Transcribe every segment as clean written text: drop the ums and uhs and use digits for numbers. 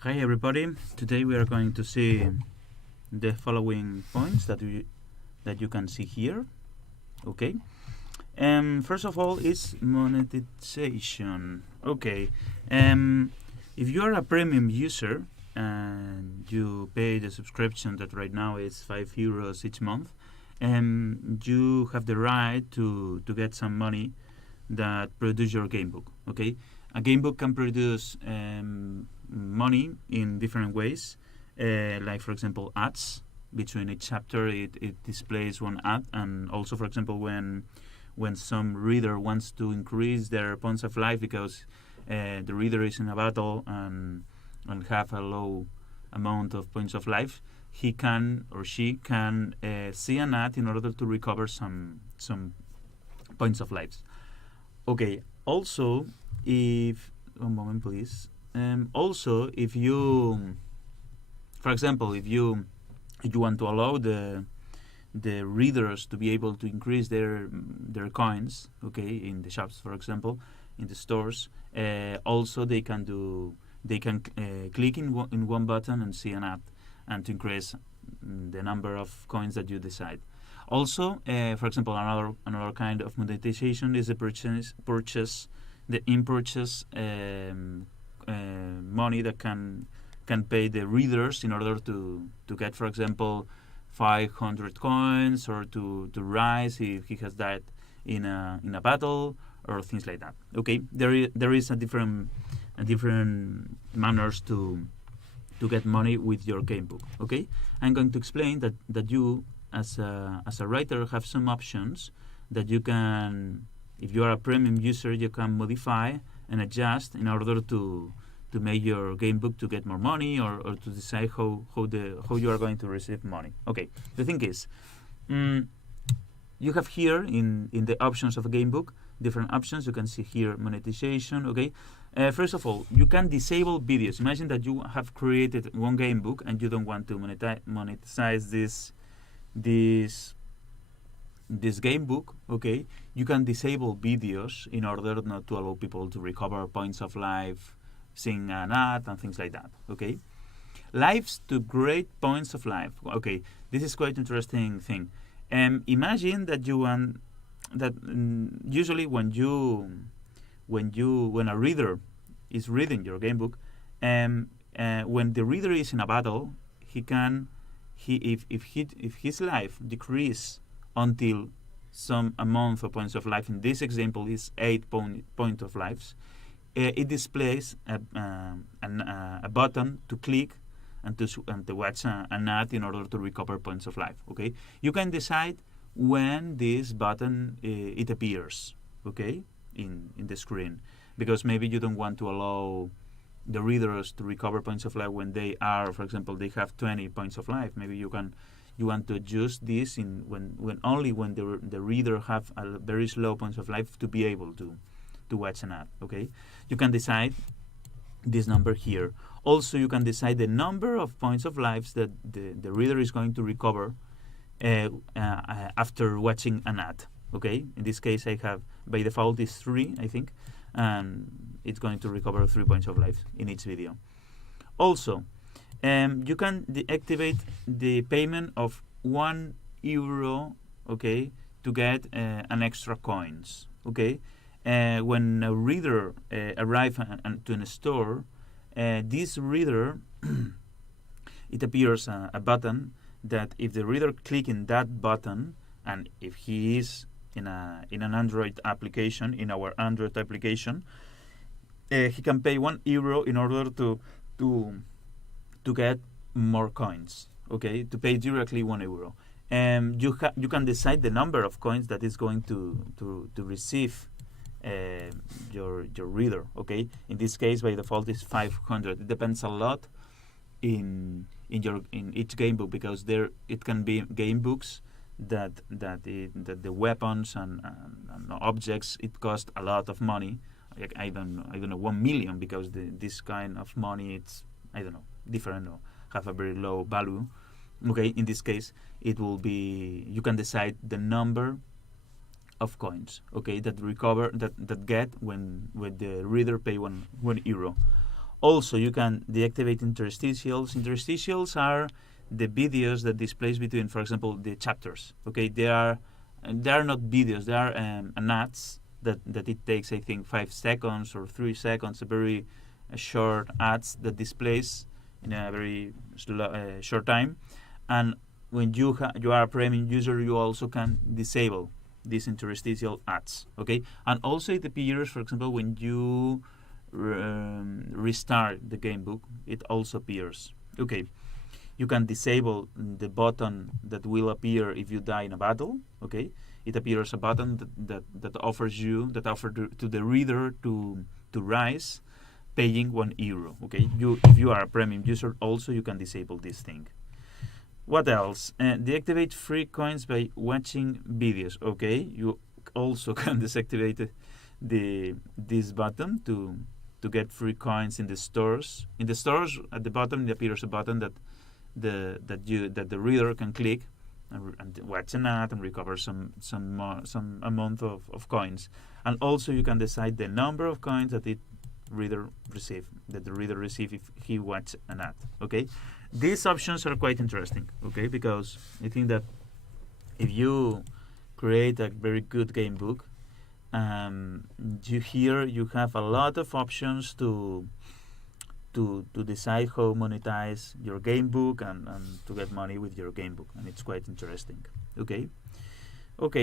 Hi everybody. Today we are going to see the following points that you can see here. Okay. First of all is monetization. Okay. If you are a premium user and you pay the subscription that right now is €5 each month, you have the right to get some money that produce your gamebook. Okay. A gamebook can produce money in different ways, like for example ads. Between each chapter it displays one ad, and also for example when some reader wants to increase their points of life because the reader is in a battle and have a low amount of points of life, he can or she can see an ad in order to recover some points of life. Okay, also if one moment please. Also, if you, for example, if you want to allow the readers to be able to increase their coins, okay, in the shops, for example, in the stores, also they can click in one button and see an ad, and to increase the number of coins that you decide. Also, for example, another kind of monetization is the purchase, the in-purchase money that can pay the readers in order to get, for example, 500 coins, or to rise if he has died in a battle, or things like that. Okay, there is a different manners to get money with your gamebook. Okay, I'm going to explain that you as a writer have some options that you can, if you are a premium user, you can modify and adjust in order to make your gamebook to get more money, or to decide how you are going to receive money. Okay, the thing is, you have here in the options of a gamebook different options. You can see here monetization. Okay, first of all, you can disable videos. Imagine that you have created one gamebook and you don't want to monetize this gamebook. Okay, you can disable videos in order not to allow people to recover points of life, seeing an ad and things like that. Okay, lives to great points of life. Okay, this is quite interesting thing. Imagine that you want that usually when a reader is reading your gamebook, when the reader is in a battle, if his life decrease until some amount of points of life, in this example is 8 point of lives, it displays a button to click and to watch an ad in order to recover points of life. Okay, you can decide when this button it appears, okay, in the screen, because maybe you don't want to allow the readers to recover points of life when they are, for example, they have 20 points of life. Maybe you want to adjust this when only when the reader have a very slow points of life to be able to watch an ad. Okay, you can decide this number here. Also, you can decide the number of points of lives that the reader is going to recover after watching an ad. Okay, in this case I have, by default is 3, I think, and it's going to recover 3 points of life in each video. Also, you can deactivate the payment of €1, okay, to get an extra coins. Okay, when a reader arrives to a store, this reader it appears a button that if the reader click in that button, and if he is in an Android application, in our Android application, he can pay €1 in order to get more coins. Okay, to pay directly €1. You can decide the number of coins that is going to receive your reader. Okay, in this case by default is 500. It depends a lot in each gamebook, because it can be gamebooks that the weapons and objects, it cost a lot of money. Like I don't know, 1 million, because this kind of money, it's, I don't know, different or have a very low value. Okay, in this case it will be, you can decide the number of coins, okay, that get when the reader pay €1. Also, you can deactivate interstitials. Interstitials are the videos that displays between, for example, the chapters. Okay, they are not videos. They are an ads that it takes, I think, 5 seconds or 3 seconds, a very short ads that displays in a very short time. And when you are a premium user, you also can disable these interstitial ads. Okay, and also it appears, for example, when you restart the game book, it also appears. Okay, you can disable the button that will appear if you die in a battle. Okay, it appears a button that offers to the reader to rise, paying €1. Okay, if you are a premium user, also you can disable this thing. What else? Deactivate free coins by watching videos. Okay, you also can deactivate this button to get free coins in the stores. In the stores, at the bottom, it appears a button that the reader can click and watch an ad and recover some amount of coins. And also, you can decide the number of coins that the reader receive if he watches an ad. Okay, these options are quite interesting. Okay, because I think that if you create a very good game book, you have a lot of options to decide how monetize your game book and to get money with your game book, and it's quite interesting. Okay,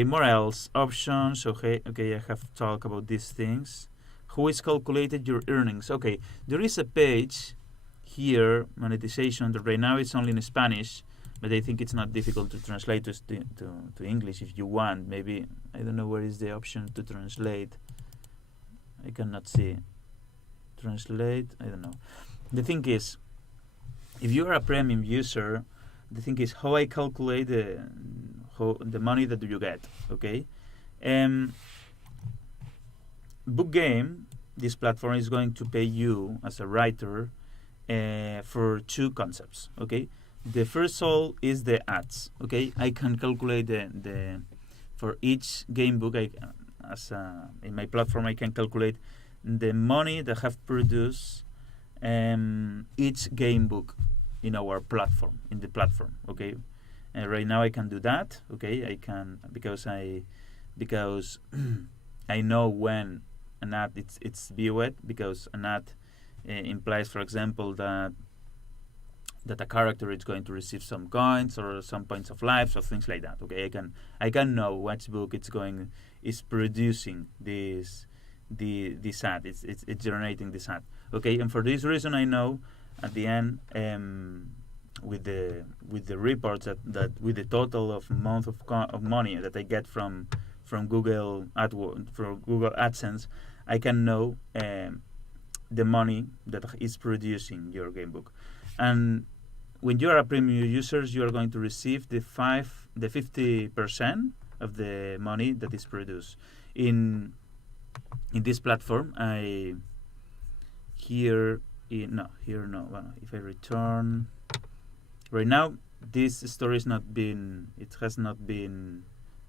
more else options. Okay, I have talked about these things. Who is calculated your earnings? Okay, there is a page here, monetization, that right now it's only in Spanish, but I think it's not difficult to translate to English if you want. Maybe, I don't know where is the option to translate. I cannot see. Translate, I don't know. The thing is, if you are a premium user, the thing is how I calculate the money that you get. Okay, Book Game, this platform is going to pay you as a writer for 2 concepts. Okay, the first all is the ads. Okay, I can calculate the for each game book. In my platform, I can calculate the money that have produced each game book in our platform, in the platform. Okay, right now I can do that. Okay, I can because I know when an ad it's viewed, because an ad implies, for example, that a character is going to receive some coins or some points of life or things like that. Okay, I can know which book is producing this ad. It's generating this ad. Okay, and for this reason, I know at the end with the reports that with the total of amount of money that I get from Google AdSense, I can know the money that is producing your game book. And when you are a premium user, you are going to receive the 50% of the money that is produced in this platform. If I return right now, this story has not been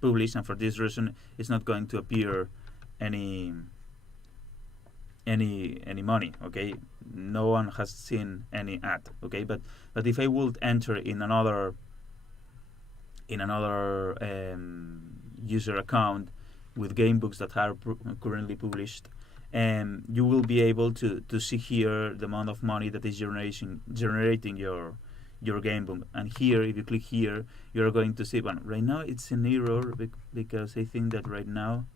published, and for this reason, it's not going to appear any money. Okay, no one has seen any ad. Okay, but if I would enter in another user account with game books that are currently published, you will be able to see here the amount of money that is generating your game book. And here, if you click here, you're going to see, well, right now it's an error because I think that right now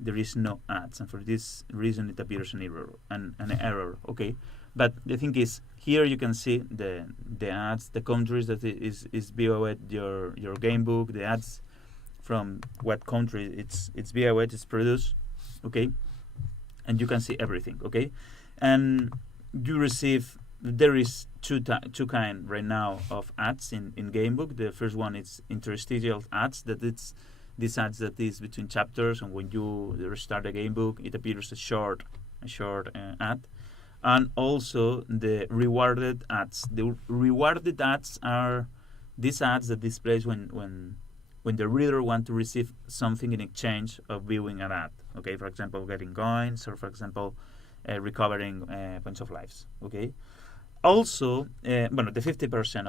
there is no ads, and for this reason it appears an error. Okay, but the thing is, here you can see the ads, the countries that is viewed your game book, the ads from what country it's viewed, it's produced. Okay, and you can see everything. Okay, and you receive, there is two kind right now of ads in Gamebook. The first one is interstitial ads, that it's these ads that is between chapters, and when you restart the Gamebook, it appears a short ad. And also the rewarded ads. The rewarded ads are these ads that displays when the reader want to receive something in exchange of viewing an ad. Okay, for example, getting coins, or for example, recovering points of lives. Okay. Also, the 50%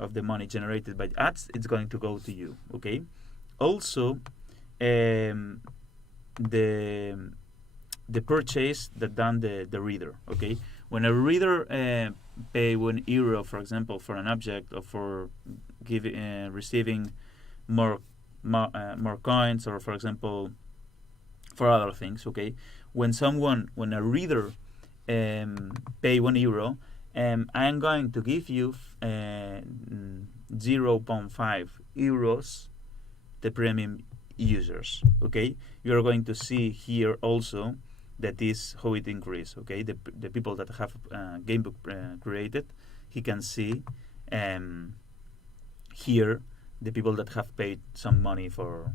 of the money generated by ads, it's going to go to you. Okay. Also, the purchase that done the reader. Okay. When a reader pay €1, for example, for an object, or for receiving more coins, or for example, for other things. Okay. When a reader pay €1, I am going to give you 0.5 euros the premium users. Okay, you are going to see here also that is how it increase. Okay, the people that have gamebook created, he can see here the people that have paid some money for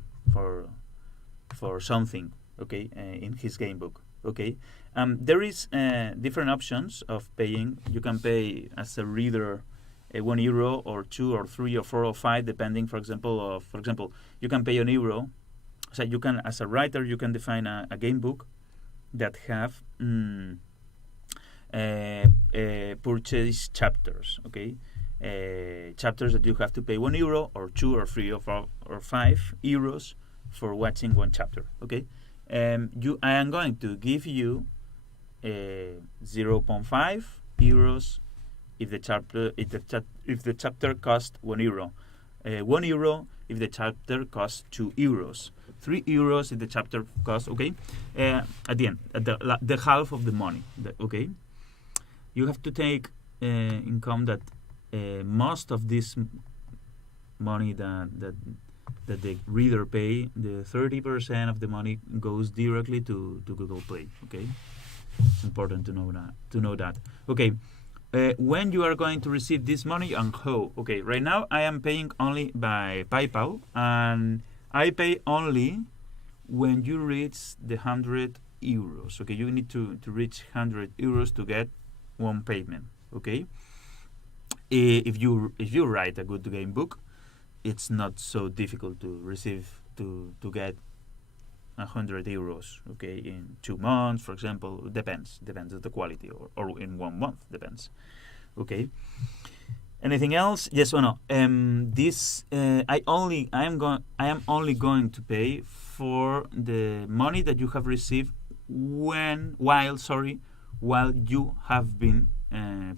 something. Okay, in his gamebook. Okay, there is different options of paying. You can pay as a reader €1 or 2 or 3 or 4 or 5, depending. For example, you can pay €1. So you can, as a writer, you can define a gamebook that have purchase chapters. Okay, chapters that you have to pay €1 or 2 or 3 or 4 or 5 euros for watching one chapter. Okay. I am going to give you 0.5 euros if the chapter costs €1. €1 if the chapter costs €2. €3 if the chapter costs. Okay, at the end, at the half of the money. Okay, you have to take in account that most of this money that the reader pay, the 30% of the money goes directly to Google Play. Okay, it's important to know that. Okay, when you are going to receive this money and how? Okay, right now I am paying only by PayPal, and I pay only when you reach the €100. Okay, you need to reach €100 to get one payment. Okay, if you write a good game book, it's not so difficult to receive to get €100. Okay, in 2 months, for example, depends on the quality, or in 1 month, depends. Okay. Anything else? Yes or no? This I am only going to pay for the money that you have received while you have been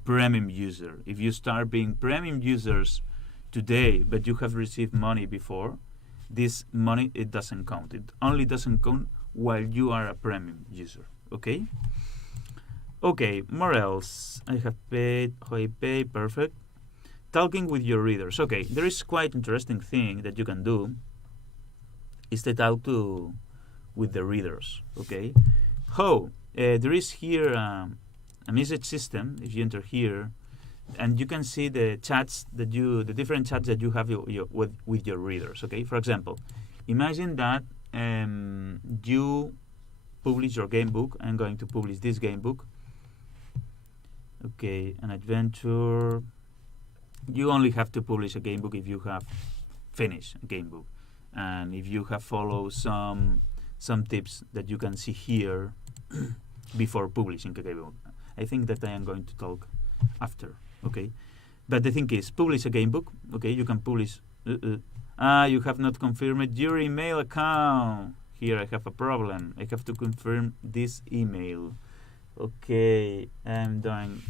premium user. If you start being premium users today, but you have received money before, this money, it doesn't count. It only doesn't count while you are a premium user. Okay. Okay. More else? I have paid. How I pay? Perfect. Talking with your readers. Okay. There is quite interesting thing that you can do. Is to talk with the readers. Okay. How? There is here a message system. If you enter here, and you can see the different chats that you have with your readers. Okay, for example, imagine that you publish your game book. I'm going to publish this game book. Okay, an adventure. You only have to publish a game book if you have finished a game book, and if you have followed some tips that you can see here before publishing a game book. I think that I am going to talk after. Okay, but the thing is, publish a game book. Okay, you can publish. You have not confirmed your email account. Here I have a problem. I have to confirm this email. Okay, I'm going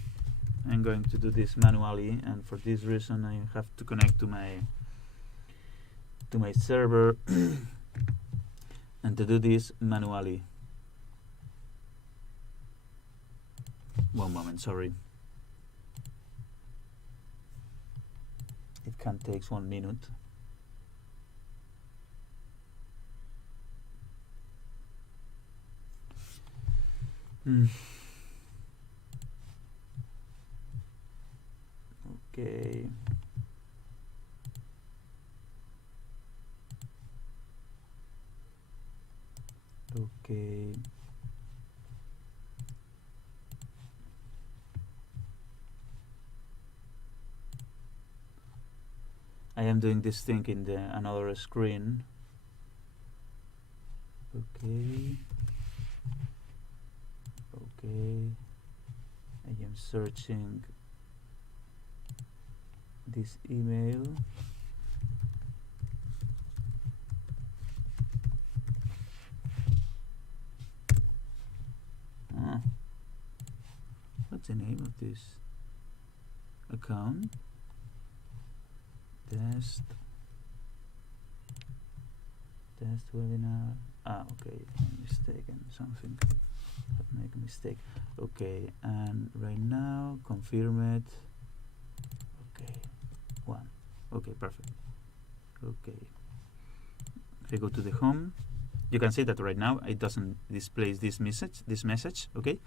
to do this manually, and for this reason, I have to connect to my server, and to do this manually. One moment, sorry. It can take 1 minute. Okay. Okay. I am doing this thing in another screen. Okay. Okay. Okay, I am searching this email. What's the name of this account? Test webinar. Okay, I'm mistaken something. I've made a mistake. Okay, and right now confirm it. Okay, 1. Okay, perfect. Okay, if I go to the home, you can see that right now it doesn't display this message. Okay,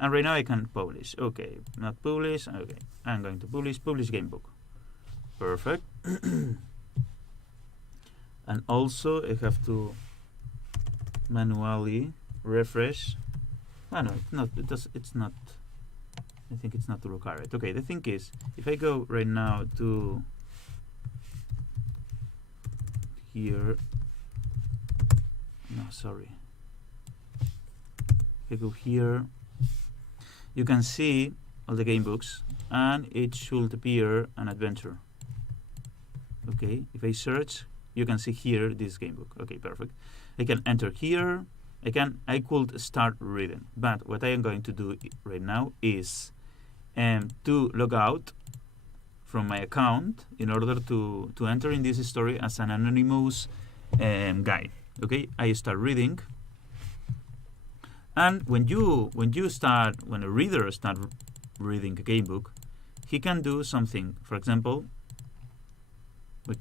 and right now I can publish. Okay, not publish. Okay, I'm going to publish gamebook. Perfect. And also I have to manually refresh. Oh no, it's not. I think it's not required. Okay, the thing is, if I go right now to here, no, sorry. If I go here, you can see all the game books, and it should appear an adventure. Okay, if I search, you can see here this game book. Okay, perfect. I can enter here. I could start reading, but what I am going to do right now is to log out from my account in order to enter in this story as an anonymous guy. Okay, I start reading, and when a reader start reading a game book, he can do something. For example,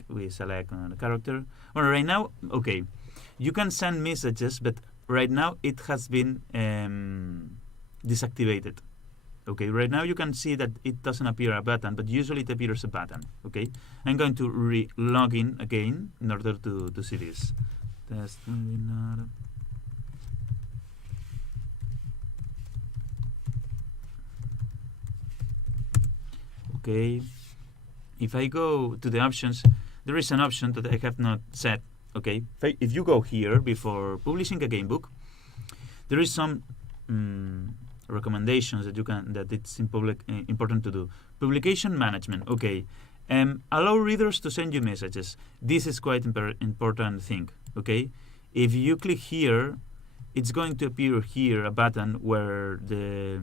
we select a character. Well, right now, okay, you can send messages, but right now it has been deactivated. Okay, right now you can see that it doesn't appear a button, but usually it appears a button. Okay, I'm going to log in again in order to see this. Test webinar. Okay, if I go to the options, there is an option that I have not set. Okay, if you go here before publishing a game book, there is some recommendations that it's important to do. Publication management. Okay, allow readers to send you messages. This is quite important thing. Okay, if you click here, it's going to appear here a button where the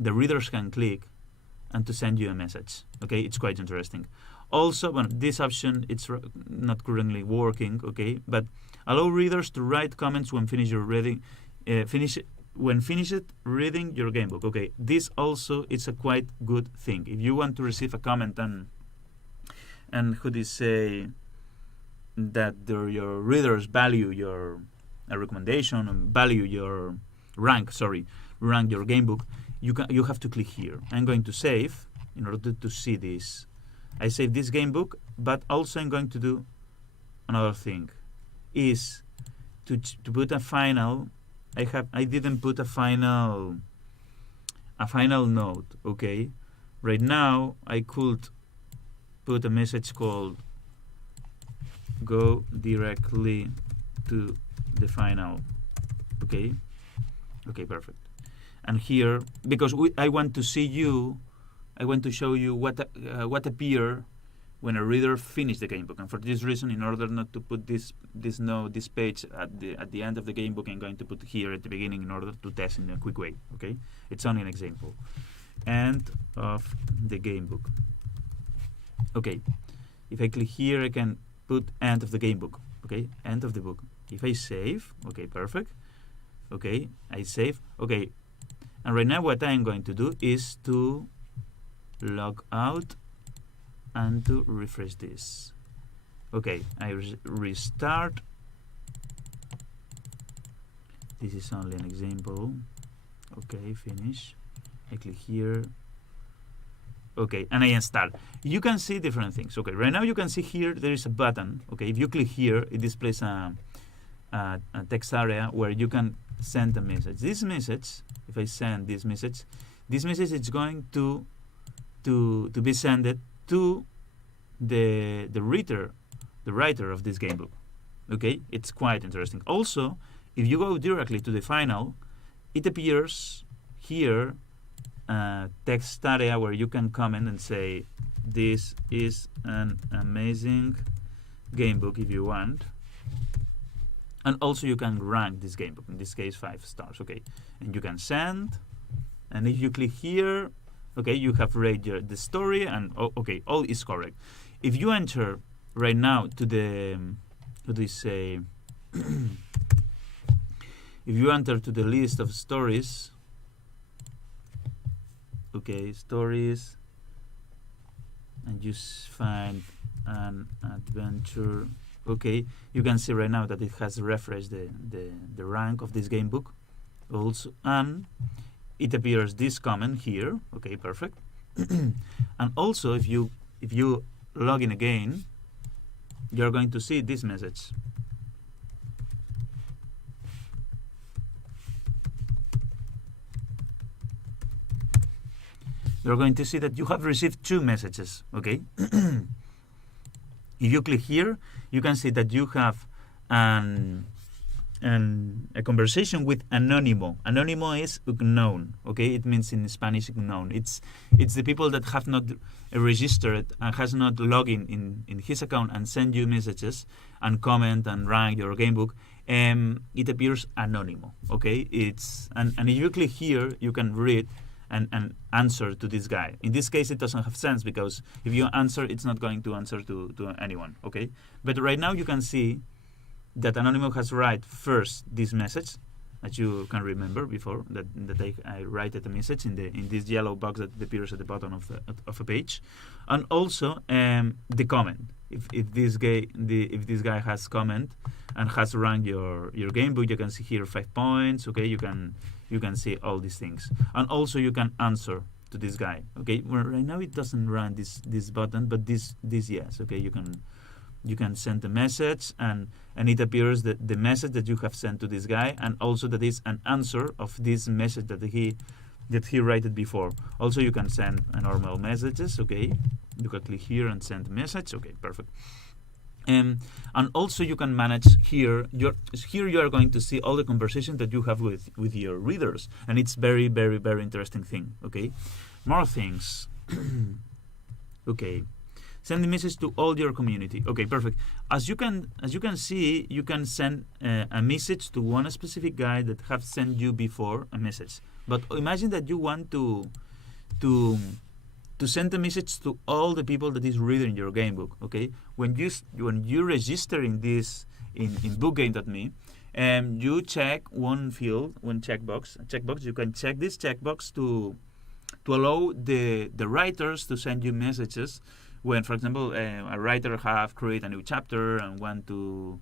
readers can click and to send you a message. Okay, it's quite interesting. Also, well, this option it's not currently working. Okay, but allow readers to write comments when finished reading your game book. Okay, this also is a quite good thing. If you want to receive a comment and who they say that your readers value your recommendation and value your rank your game book, you have to click here. I'm going to save in order to see this. I save this game book, but also I'm going to do another thing, is to put a final. I didn't put a final note. Okay, right now I could put a message called "Go directly to the final." Okay, perfect. And here, because I want to show you what appear when a reader finishes the game book. And for this reason, in order not to put this page at the end of the game book, I'm going to put here at the beginning in order to test in a quick way. Okay, it's only an example. End of the game book. Okay, if I click here, I can put end of the game book. Okay, end of the book. If I save, okay, perfect. Okay, I save. Okay, and right now what I'm going to do is to log out and to refresh this. Okay, I restart. This is only an example. Okay, finish. I click here. Okay, and I install. You can see different things. Okay, right now you can see here there is a button. Okay, if you click here, it displays a text area where you can send a message. This message, if I send this message is going to be sent to the writer of this game book. Okay, it's quite interesting. Also, if you go directly to the final, it appears here text area where you can comment and say this is an amazing game book if you want. And also you can rank this game book, in this case 5 stars, okay? And you can send, and if you click here, okay, you have read the story, and okay, all is correct. If you enter right now to the, how do you say, if you enter to the list of stories, okay, stories, and you find an adventure, okay, you can see right now that it has refreshed the rank of this game book also, and it appears this comment here, okay, perfect. And also if you log in again, you're going to see this message. You're going to see that you have received 2 messages, okay? If you click here, you can see that you have a conversation with Anónimo. Anónimo is unknown, okay? It means in Spanish unknown. It's the people that have not registered and has not logged in his account and send you messages and comment and rank your game book. It appears Anónimo, okay? And if you click here, you can read and answer to this guy. In this case, it doesn't have sense because if you answer, it's not going to answer to anyone, okay? But right now you can see that Anonymous has write first this message, as you can remember before, that I write a message in this yellow box that appears at the bottom of a page, and also the comment. If this guy has comment and has ranked your game book, you can see here 5 points. Okay, you can see all these things, and also you can answer to this guy. Okay, well, right now it doesn't run this button, but this yes. Okay, you can send a message, and it appears that the message that you have sent to this guy, and also that is an answer of this message that he wrote it before. Also, you can send normal messages. Okay, you can click here and send a message. Okay, perfect. And also you can manage here. Here you are going to see all the conversation that you have with your readers, and it's very, very, very interesting thing. Okay, more things. Okay. Send the message to all your community. Okay, perfect. As you can see, you can send a message to one specific guy that have sent you before a message. But imagine that you want to send a message to all the people that is reading your game book. Okay, when you register in this in bookgame.me, you check one field, one checkbox. You can check this checkbox to allow the writers to send you messages. When, for example, a writer have created a new chapter and want to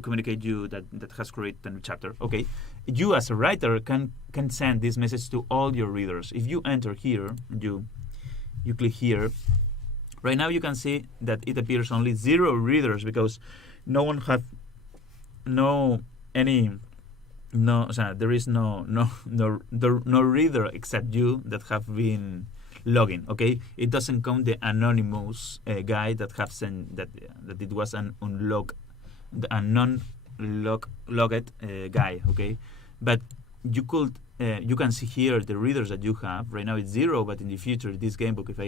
communicate you that has created a new chapter, okay, you as a writer can send this message to all your readers. If you enter here, you click here, right now you can see that it appears only 0 readers because no one have there is no reader except you that have been login. Okay, it doesn't count the anonymous guy that have sent that it was a non-logged guy. Okay, but you can see here the readers that you have. Right now it's 0, but in the future this game book, if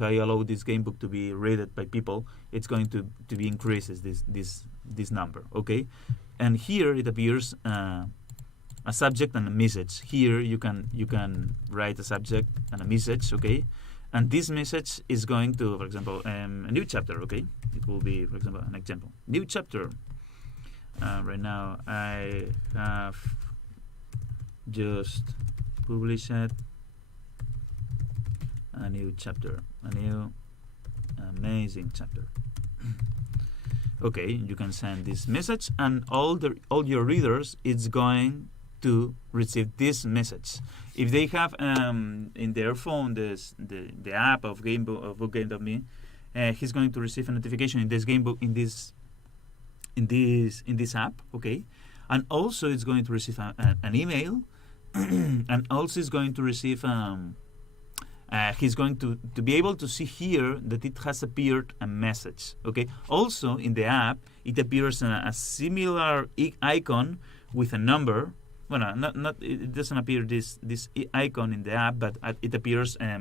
I allow this game book to be read by people, it's going to be increases this number. Okay, and here it appears a subject and a message. Here you can write a subject and a message, okay? And this message is going to, for example, a new chapter, okay? It will be, for example, an example. New chapter. Right now I have just published a new chapter, a new amazing chapter. Okay, you can send this message, and all your readers is going to receive this message. If they have in their phone the app of bookgame.me, he's going to receive a notification in this game book in this app, okay, and also it's going to receive an email, and also is going to receive he's going to be able to see here that it has appeared a message, okay. Also in the app it appears a similar icon with a number. well, not it doesn't appear this icon in the app, but it appears a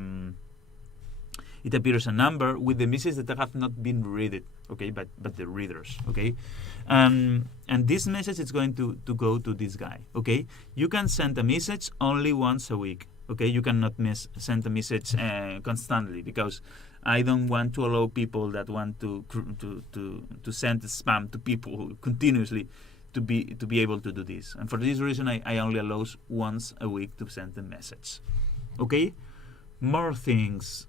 number with the messages that have not been read, okay, but the readers, okay, and this message is going to go to this guy, okay. You can send a message only once a week, okay. You cannot send a message constantly, because I don't want to allow people that want to send spam to people continuously to be able to do this. And for this reason, I only allow once a week to send a message. Okay? More things.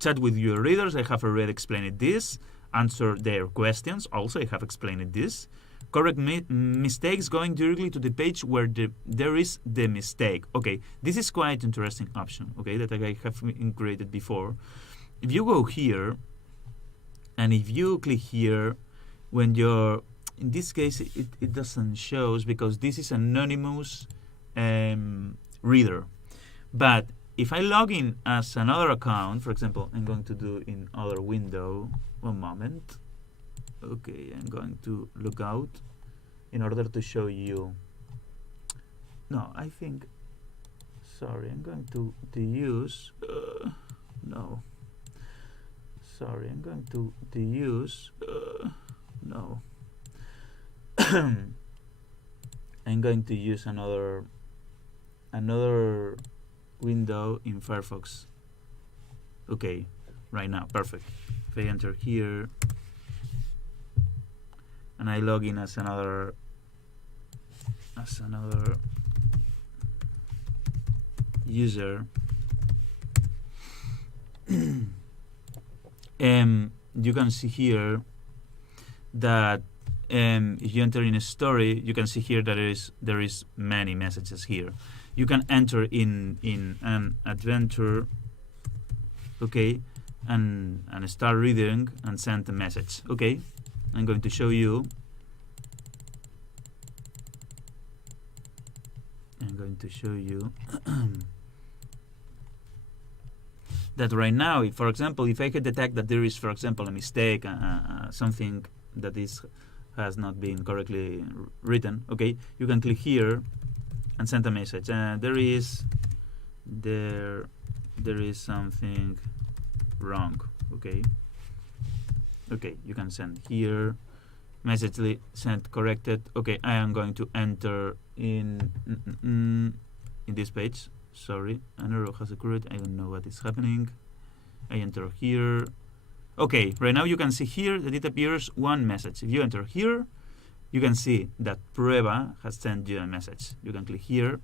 Chat with your readers. I have already explained this. Answer their questions. Also, I have explained this. Correct mistakes, going directly to the page where there is the mistake. Okay, this is quite interesting option, okay, that I have created before. If you go here, and if you click here, when you're, in this case, it doesn't show because this is anonymous reader. But if I log in as another account, for example, I'm going to do in other window, one moment. Okay, I'm going to log out in order to show you. No, I think, sorry, I'm going to use, no. Sorry, I'm going to use, no. I'm going to use another window in Firefox. Okay, right now, perfect. If I enter here, and I log in as another user, you can see here that if you enter in a story, you can see here that there is many messages here. You can enter in an adventure, okay, and start reading and send a message, okay. I'm going to show you. That right now, if, for example, if I can detect that there is, for example, a mistake, something that has not been correctly written, okay, you can click here and send a message. There is something wrong, okay. Okay, you can send here, message sent corrected. Okay, I am going to enter in this page. Sorry, an error has occurred. I don't know what is happening. I enter here. Okay, right now you can see here that it appears one message. If you enter here, you can see that Prueba has sent you a message. You can click here,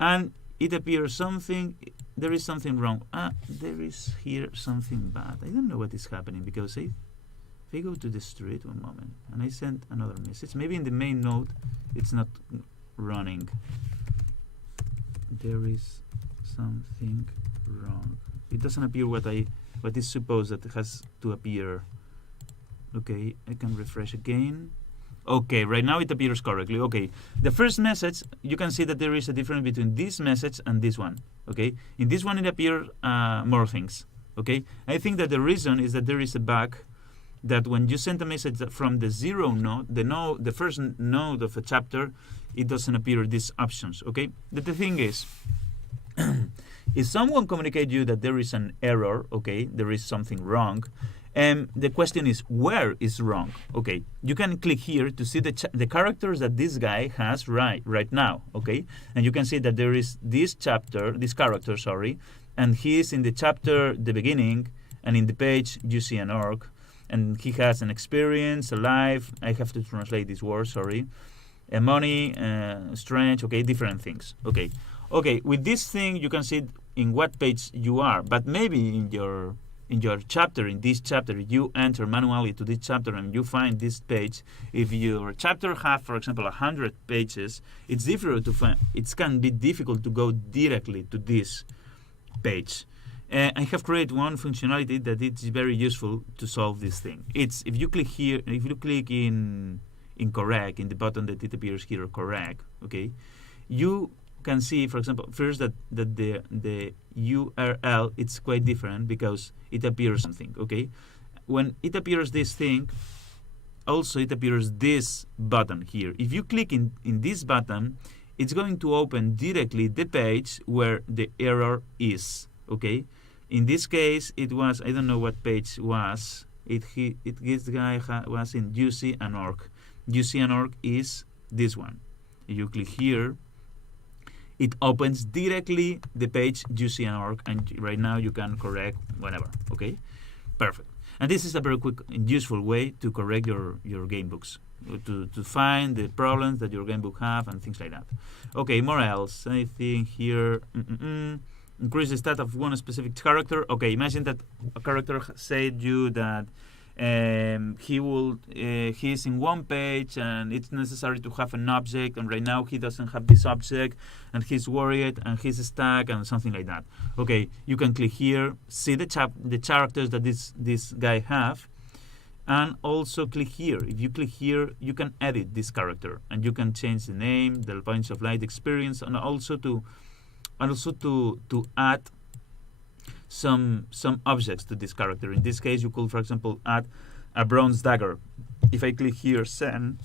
and it appears something. There is something wrong. There is here something bad. I don't know what is happening, because if I go to the street, one moment, and I send another message, maybe in the main node it's not running. There is something wrong. It doesn't appear what is supposed that it has to appear. Okay, I can refresh again. Okay, right now it appears correctly. Okay, the first message, you can see that there is a difference between this message and this one. Okay, in this one it appears more things. Okay, I think that the reason is that there is a bug that when you send a message from the zero node, the first node of a chapter, it doesn't appear these options. Okay, the thing is, if someone communicates you that there is an error, okay, there is something wrong, the question is, where is wrong? Okay, you can click here to see the characters that this guy has right now, okay? And you can see that there is this character, sorry, and he is in the chapter, the beginning, and in the page you see an orc, and he has an experience, a life, I have to translate this word, sorry, money, strength, okay, different things, okay. Okay, with this thing you can see in what page you are, but maybe in your chapter, in this chapter, you enter manually to this chapter and you find this page. If your chapter have, for example, 100 pages, it's difficult to find. It can be difficult to go directly to this page. I have created one functionality that it's very useful to solve this thing. It's if you click here, if you click in correct, in the button that it appears here, correct, okay, you can see, for example, first that the URL, it's quite different because it appears something, okay? When it appears this thing, also it appears this button here. If you click in this button, it's going to open directly the page where the error is. Okay. In this case, it was, I don't know what page was. This guy was in UC and org. UC and org is this one. If you click here, it opens directly the page UC and org, and right now you can correct whatever. Okay, perfect. And this is a very quick and useful way to correct your gamebooks, to find the problems that your gamebook have and things like that. Okay, more else. I think here. Increase the stat of one specific character. Okay, imagine that a character said you that he's in one page and it's necessary to have an object, and right now he doesn't have this object and he's worried and he's stuck and something like that. Okay, you can click here, see the characters that this guy have, and also click here. If you click here, you can edit this character and you can change the name, the points of light experience, and also to add some objects to this character. In this case, you could, for example, add a bronze dagger. If I click here, send,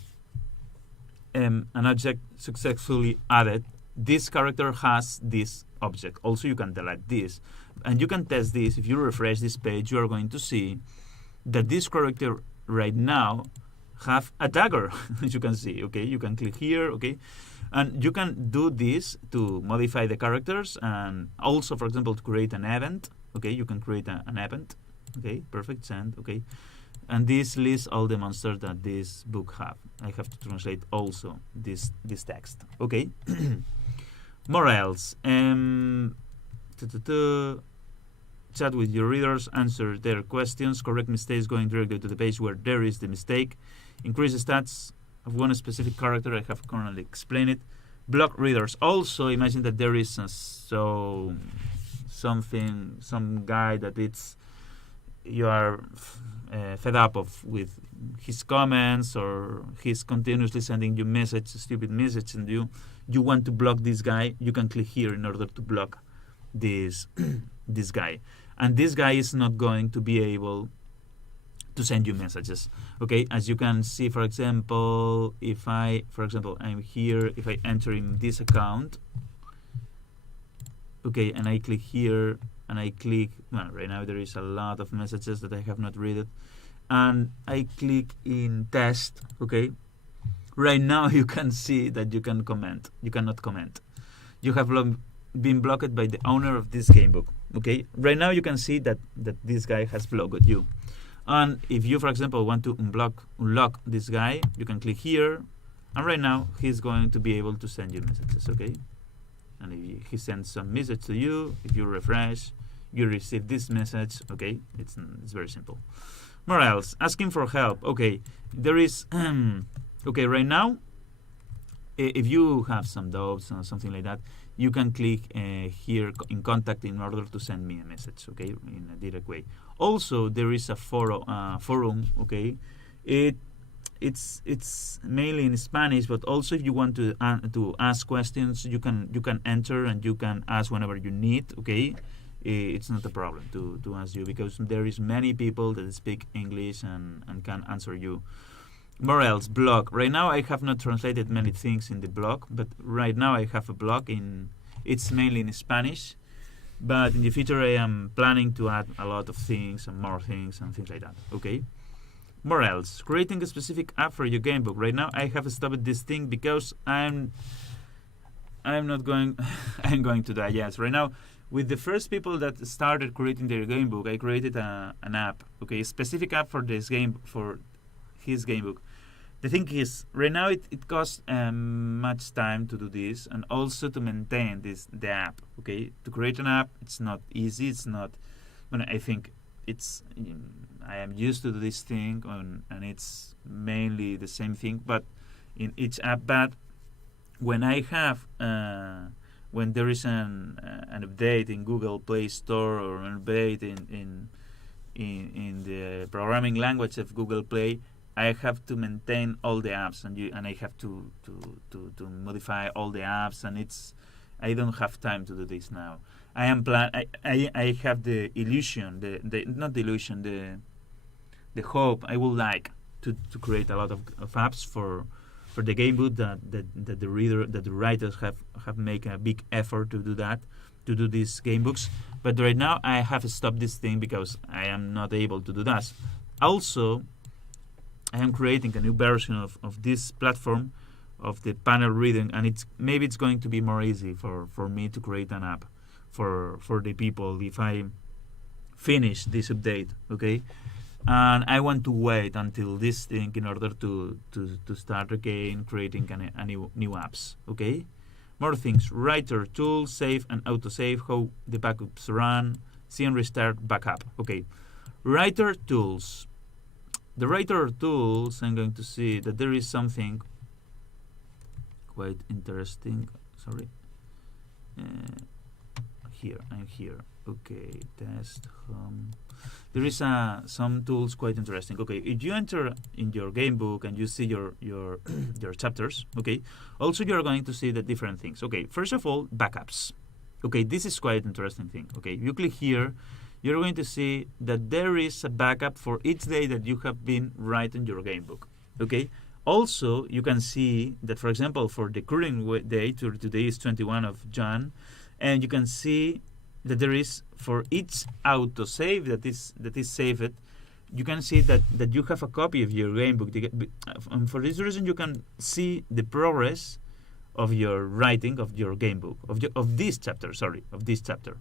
an object successfully added. This character has this object. Also, you can delete this. And you can test this. If you refresh this page, you are going to see that this character right now have a dagger, as you can see. Okay, you can click here, okay? And you can do this to modify the characters, and also, for example, to create an event. Okay, you can create an event. Okay, perfect, send, okay. And this lists all the monsters that this book have. I have to translate also this text. Okay. More else. Chat with your readers, answer their questions, correct mistakes going directly to the page where there is the mistake, increase the stats of one specific character. I have currently explained it. Block readers. Also, imagine that there is some guy that you are fed up with his comments, or he's continuously sending you stupid message, and you want to block this guy. You can click here in order to block this guy, and this guy is not going to be able to send you messages. Okay, as you can see, for example, if I'm here, if I enter in this account, okay, and I click here, and I click, well, right now there is a lot of messages that I have not read it, and I click in test. Okay, right now you can see that you cannot comment. You have been blocked by the owner of this game book. Okay, right now you can see that this guy has blocked you. And if you, for example, want to unlock this guy, you can click here, and right now he's going to be able to send you messages. Okay, and if he sends some message to you, if you refresh, you receive this message. Okay, it's very simple. More else, asking for help. Okay, there is okay, right now, if you have some doubts or something like that, you can click here in contact in order to send me a message, okay, in a direct way. Also, there is a forum, okay. It's mainly in Spanish, but also if you want to ask questions, you can enter and you can ask whenever you need, okay. It's not a problem to ask you, because there is many people that speak English and can answer you. More else, blog. Right now I have not translated many things in the blog, but right now I have a blog it's mainly in Spanish, but in the future I am planning to add a lot of things and more things and things like that. Okay. More else, creating a specific app for your game book. Right now I have stopped this thing because I'm not going I'm going to die. Yes, right now with the first people that started creating their game book, I created an app, okay, a specific app for his game book. The thing is, right now it costs much time to do this, and also to maintain the app. Okay, to create an app, it's not easy. It's not. Well, I think I am used to this thing, and it's mainly the same thing, but in each app. But when I have when there is an update in Google Play Store, or an update in the programming language of Google Play, I have to maintain all the apps, and I have to modify all the apps, and I don't have time to do this now. I have the illusion, the hope. I would like to create a lot of apps for the gamebook that the writers have made a big effort to do these gamebooks. But right now I have stopped this thing because I am not able to do that. Also, I am creating a new version of this platform of the panel reading, and maybe it's going to be more easy for me to create an app for the people if I finish this update, okay? And I want to wait until this thing in order to start again creating a new apps, okay? More things: writer tools, save and autosave, how the backups run, see and restart backup. Okay, writer tools. The writer tools, I'm going to see that there is something quite interesting. Sorry. I'm here. Okay, test home. There is some tools quite interesting. Okay, if you enter in your gamebook and you see your your chapters, okay, also you're going to see the different things. Okay, first of all, backups. Okay, this is quite interesting thing. Okay, if you click here, you're going to see that there is a backup for each day that you have been writing your gamebook. Okay, also you can see that, for example, for the current day, today is 21 of Jan, and you can see that there is, for each autosave that is saved, you can see that you have a copy of your gamebook. And for this reason, you can see the progress of your writing of your gamebook, of this chapter.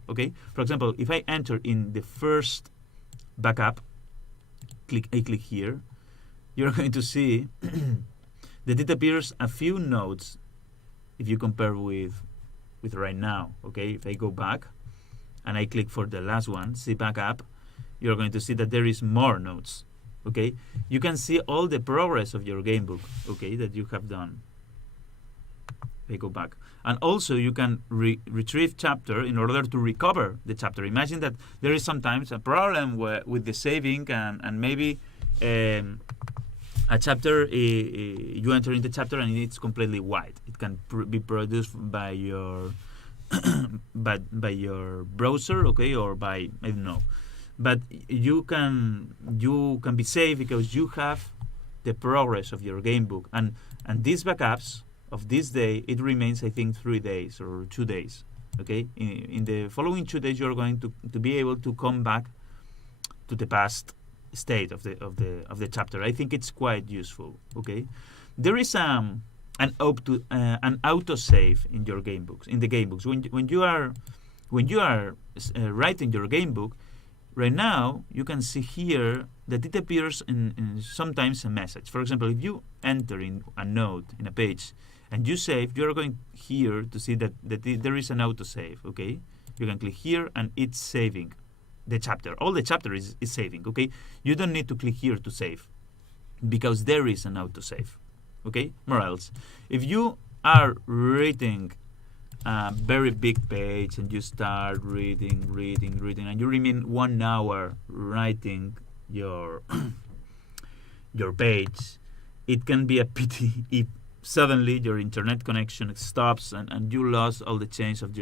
Okay. For example, if I enter in the first backup, I click here, you're going to see that it appears a few notes if you compare with right now. Okay. If I go back and I click for the last one, see backup, you're going to see that there is more notes. Okay, you can see all the progress of your gamebook, okay, that you have done. They go back, and also you can retrieve chapter in order to recover the chapter. Imagine that there is sometimes a problem with the saving, and maybe a chapter, you enter in the chapter and it's completely white. It can be produced by your by your browser, okay, or by, I don't know, but you can be safe because you have the progress of your gamebook, and these backups of this day, it remains, I think, 3 days or 2 days. Okay, in the following 2 days, you're going to be able to come back to the past state of the chapter. I think it's quite useful. Okay, there is an autosave in your gamebooks. In the gamebooks, when you are writing your gamebook, right now you can see here that it appears in sometimes a message. For example, if you enter in a note in a page and you save, you're going here to see that there is an autosave. Okay, you can click here and it's saving the chapter. All the chapter is saving. Okay, you don't need to click here to save because there is an autosave. Okay, more else, if you are reading a very big page and you start reading, and you remain 1 hour writing your your page, it can be a pity if suddenly your internet connection stops and you lost all the change of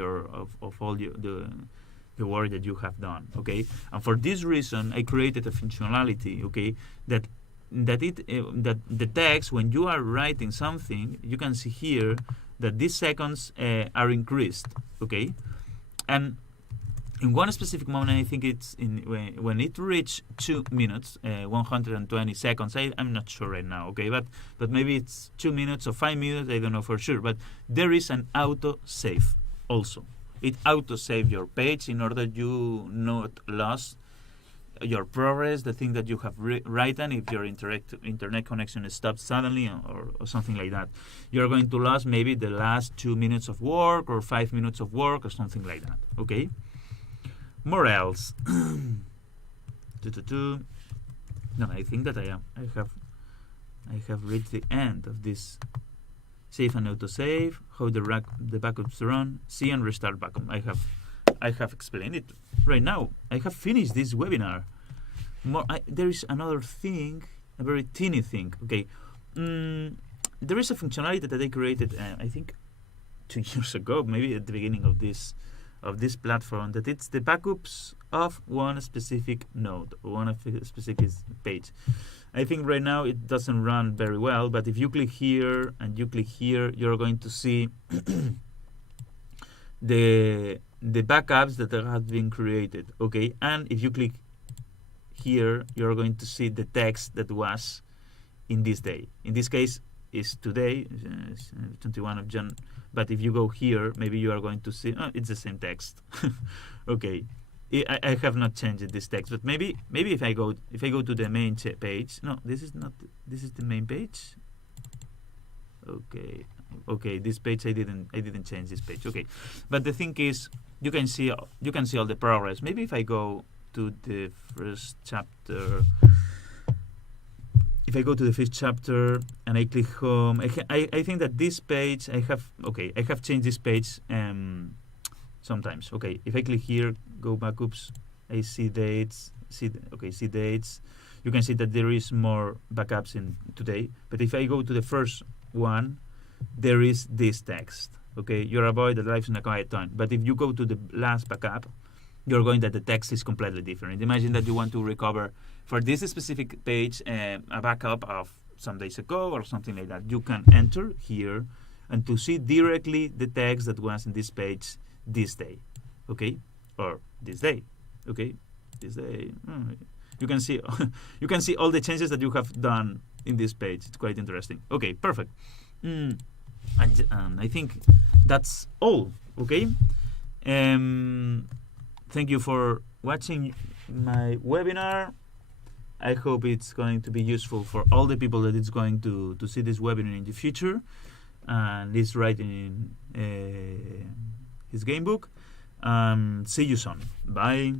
all the work that you have done. Okay, and for this reason, I created a functionality. Okay, that the text, when you are writing something, you can see here that these seconds are increased. Okay, and in one specific moment, I think it's when it reached 2 minutes, 120 seconds. I'm not sure right now. Okay, but maybe it's 2 minutes or 5 minutes. I don't know for sure. But there is an auto save also. It auto save your page in order you not lose your progress, the thing that you have written. If your internet connection stops suddenly or something like that, you're going to lose maybe the last 2 minutes of work or 5 minutes of work or something like that. Okay, more else. No, I think that I have reached the end of this. Save and autosave, how the backups run, see and restart backup. I have explained it right now. I have finished this webinar. There is another thing, a very teeny thing. Okay, there is a functionality that I created, I think 2 years ago, maybe at the beginning of this platform. That it's the backups of one specific node, one specific page. I think right now it doesn't run very well, but if you click here and you click here, you're going to see the backups that have been created. Okay, and if you click here, you're going to see the text that was in this day. In this case, is today, 21 of June. But if you go here, maybe you are going to see it's the same text. Okay, I have not changed this text, but maybe if I go to the main page. No, this is not. This is the main page. Okay, this page I didn't change this page. Okay, but the thing is, you can see all the progress. Maybe if I go to the first chapter. If I go to the first chapter and I click home, I think that this page I have changed this page sometimes. Okay, if I click here, go back. Oops, I see dates. See dates. You can see that there is more backups in today. But if I go to the first one, there is this text. Okay, you're a boy that lives in a quiet town. But if you go to the last backup, you're going that the text is completely different. Imagine that you want to recover for this specific page a backup of some days ago or something like that. You can enter here and to see directly the text that was in this page this day, okay, or this day, okay, this day. You can see all the changes that you have done in this page. It's quite interesting. Okay, perfect. And I think that's all. Okay. Thank you for watching my webinar. I hope it's going to be useful for all the people that it's going to see this webinar in the future. And he's writing his game book. See you soon. Bye.